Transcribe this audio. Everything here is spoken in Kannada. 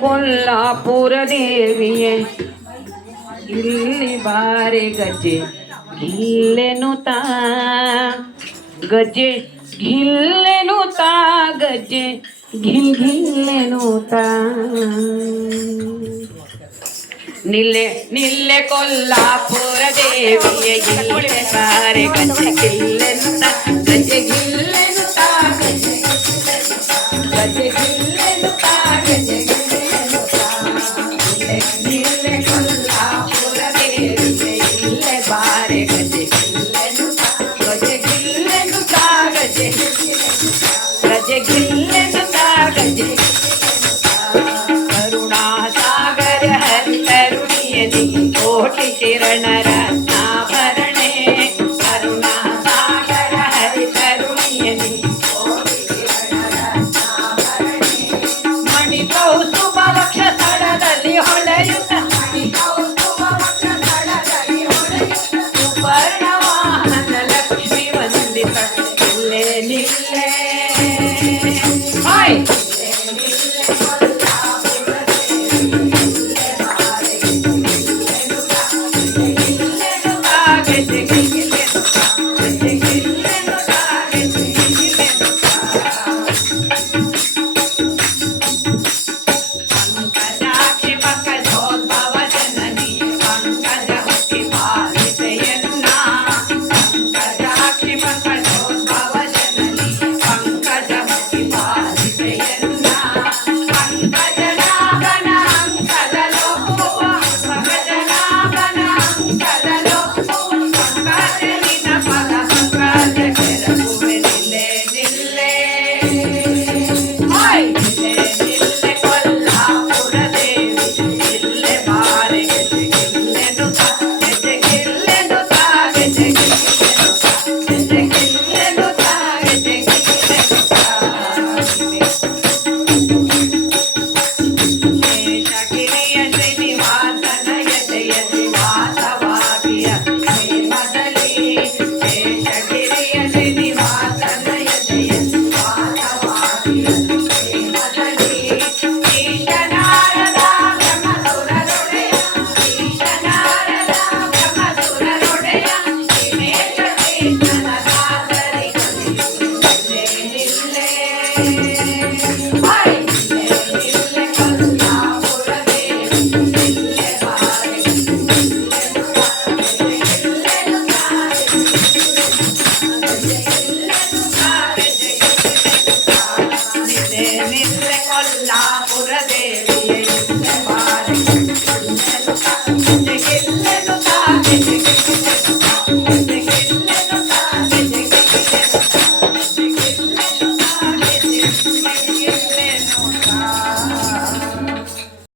ಕೊಲ್ಲಾಪುರ ದೇವಿಯೇ ಇಲ್ಲಿ ಬಾರೆ ಗಜ್ಜೆ ಗಿಲ್ಲೆನು ತಾ ಗಜ್ಜೆ ಗಿಲ್ಲೆನು ತಾ ಗಜ್ಜೆ ಗಿಲ್ಲೆನು ತಾ ನಿಲ್ಲೆ ನಿಲ್ಲೆ ಕೊಲ್ಲಾಪುರ ದೇವಿಯೇ ಇಲ್ಲಿ ಬಾರೆ ಗಜ್ಜೆ ಗಿಲ್ಲೆನು ತಾ ಗಜ್ಜೆ ಗಿಲ್ಲೆನು ತಾ ಗಜ್ಜೆ ಗಿಲ್ಲೆನು ತಾ ಗಜ್ಜೆ ಗಿಲ್ಲೆನು ತಾ ನಿಲ್ಲೆ ಕೊಲ್ಲಾಪುರ ದೇವಿಯೇ ಇಲ್ಲೇ ಬಾರೆ ಗಜ್ಜೆ ಗಿಲ್ಲೆನು ತಾ ಗಜ್ಜೆ ಗಿಲ್ಲೆನು ತಾ ಗಜ್ಜೆ ಗಿಲ್ಲೆನು ತಾ ಗಜ್ಜೆ ಕರುಣಾ ಸಾಗರ ಹರಿ ಕರುಣಿಯದಿ ಕೋಟಿ ಶರಣರ ರತ್ನಾಭರಣೆ ಕರುಣಾ ಸಾಗರ ಹರಿ ಕರುಣಿಯದಿ ಮಣಿ ಕೌಸ್ತುಭ ಲಕ್ಷ ಸ್ಥಳದಲ್ಲಿ ಹೊಳೆಯುತ್ತ ಸುಪರ್ಣವಾಹನ ಲಕ್ಷ್ಮಿ ವಂದಿತ ನಿಲ್ಲೆ ನಿಲ್ಲೆ ಹಾಯ್ ನಿಲ್ಲೆ ಕೊಲ್ಲಾಪುರ ದೇವಿ